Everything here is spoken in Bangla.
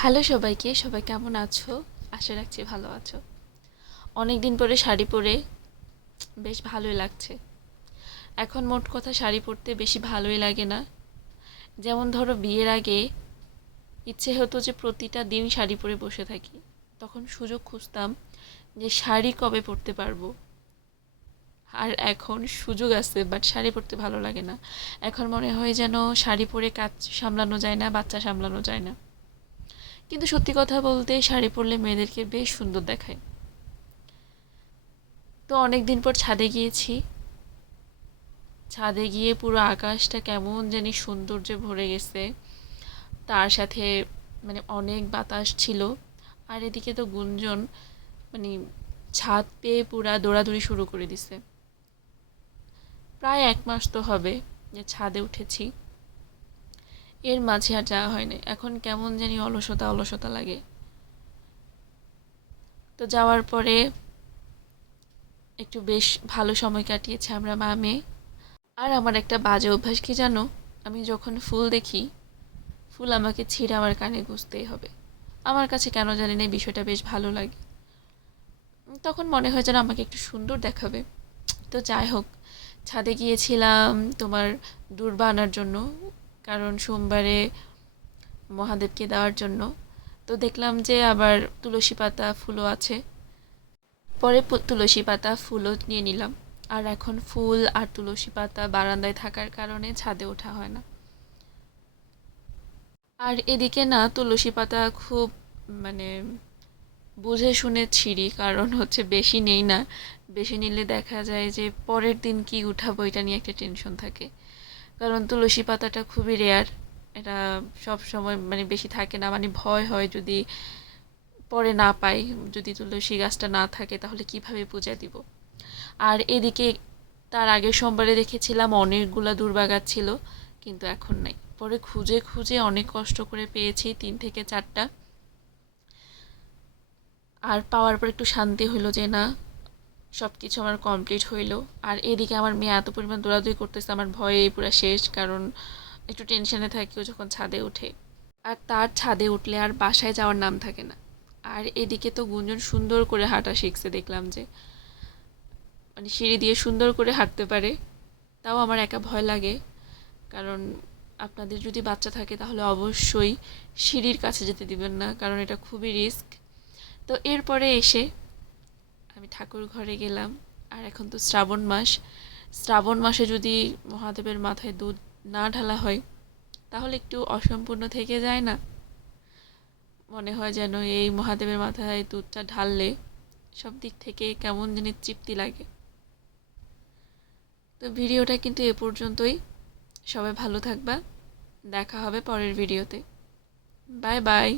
হ্যালো সবাইকে, সবাই কেমন আছো? আশা রাখছি ভালো আছো। অনেক দিন পরে শাড়ি পরে বেশ ভালোই লাগছে। এখন মোট কথা শাড়ি পরতে বেশি ভালোই লাগে না। যেমন ধরো বিয়ের আগে ইচ্ছে হতো যে প্রতিটা দিন শাড়ি পরে বসে থাকি। তখন সুযোগ খুঁজতাম যে শাড়ি কবে পরতে পারবো। আর এখন সুযোগ আছে বাট শাড়ি পরতে ভালো লাগে না। এখন মনে হয় যেন শাড়ি পরে কাজ সামলানো যায় না, বাচ্চা সামলানো যায় না। কিন্তু সত্যি কথা বলতে শাড়ি পরলে মেয়েদেরকে বেশ সুন্দর দেখায়। তো অনেক দিন পর ছাদে গিয়েছি। ছাদে গিয়ে পুরো আকাশটা কেমন জানি সৌন্দর্যে ভরে গেছে। তার সাথে অনেক বাতাস ছিল। আর এদিকে তো গুঞ্জন মানে ছাদ পেয়ে পুরা দৌড়াদৌড়ি শুরু করে দিছে। প্রায় 1 মাস তো হবে যে ছাদে উঠেছি। এর মাঝে আর যাওয়া হয়নি। এখন কেমন জানি অলসতা অলসতা লাগে। তো যাওয়ার পরে একটু বেশ ভালো সময় কাটিয়েছি আমরা মা মেয়ে। আর আমার একটা বাজে অভ্যাস কি জানো, আমি যখন ফুল দেখি ফুল আমাকে ছিঁড়ে আমার কানে গুঁজতেই হবে। আমার কাছে কেন জানি না এই বিষয়টা বেশ ভালো লাগে। তখন মনে হয় যেন আমাকে একটু সুন্দর দেখাবে। তো যাই হোক, ছাদে গিয়েছিলাম তোমার দূর্বা আনার জন্য, কারণ সোমবারে মহাদেবকে দেওয়ার জন্য। তো দেখলাম যে আবার তুলসী পাতা ফুলও আছে। পরে তুলসী পাতা ফুলও নিয়ে নিলাম। আর এখন ফুল আর তুলসী পাতা বারান্দায় থাকার কারণে ছাদে ওঠা হয় না। আর এদিকে না তুলসী পাতা খুব মানে বুঝে শুনে ছিঁড়ি, কারণ হচ্ছে বেশি নেই না। বেশি নিলে দেখা যায় যে পরের দিন কি উঠাবো এটা নিয়ে একটা টেনশন থাকে। কারণ তুলসী পাতাটা খুবই রেয়ার। এটা সব সময় বেশি থাকে না, ভয় হয় যদি পরে না পাই। যদি তুলসী গাছটা না থাকে তাহলে কিভাবে পূজা দিব। আর এদিকে তার আগের সোমবারে দেখেছিলাম অনেকগুলা দূর্বা গাছ ছিল, কিন্তু এখন নাই। পরে খুঁজে খুঁজে অনেক কষ্ট করে পেয়েছি 3 থেকে 4টা। আর পাওয়ার পর একটু শান্তি হইলো যে না, সব কিছু আমার কমপ্লিট হইলো। আর এদিকে আমার মেয়ে এত পরিমাণ দৌড়াদৌড়ি করতেছে, আমার ভয়ে পুরো শেষ। কারণ একটু টেনশনে থাকি ও যখন ছাদে ওঠে। আর তার ছাদে উঠলে আর বাসায় যাওয়ার নাম থাকে না। আর এদিকে তো গুঞ্জন সুন্দর করে হাঁটা শিখছে, দেখলাম যে সিঁড়ি দিয়ে সুন্দর করে হাঁটতে পারে। তাও আমার একা ভয় লাগে। কারণ আপনাদের যদি বাচ্চা থাকে তাহলে অবশ্যই সিঁড়ির কাছে যেতে দিবেন না, কারণ এটা খুবই রিস্ক। তো এরপরে এসে আমি ঠাকুর ঘরে গেলাম। আর এখন তো শ্রাবণ মাস। শ্রাবণ মাসে যদি মহাদেবের মাথায় দুধ না ঢালা হয় তাহলে একটু অসম্পূর্ণ থেকে যায় না। মনে হয় যেন এই মহাদেবের মাথায় দুধটা ঢাললে সব দিক থেকে কেমন জানি তৃপ্তি লাগে। তো ভিডিওটা কিন্তু এ পর্যন্তই। সবাই ভালো থাকবা। দেখা হবে পরের ভিডিওতে। Bye bye.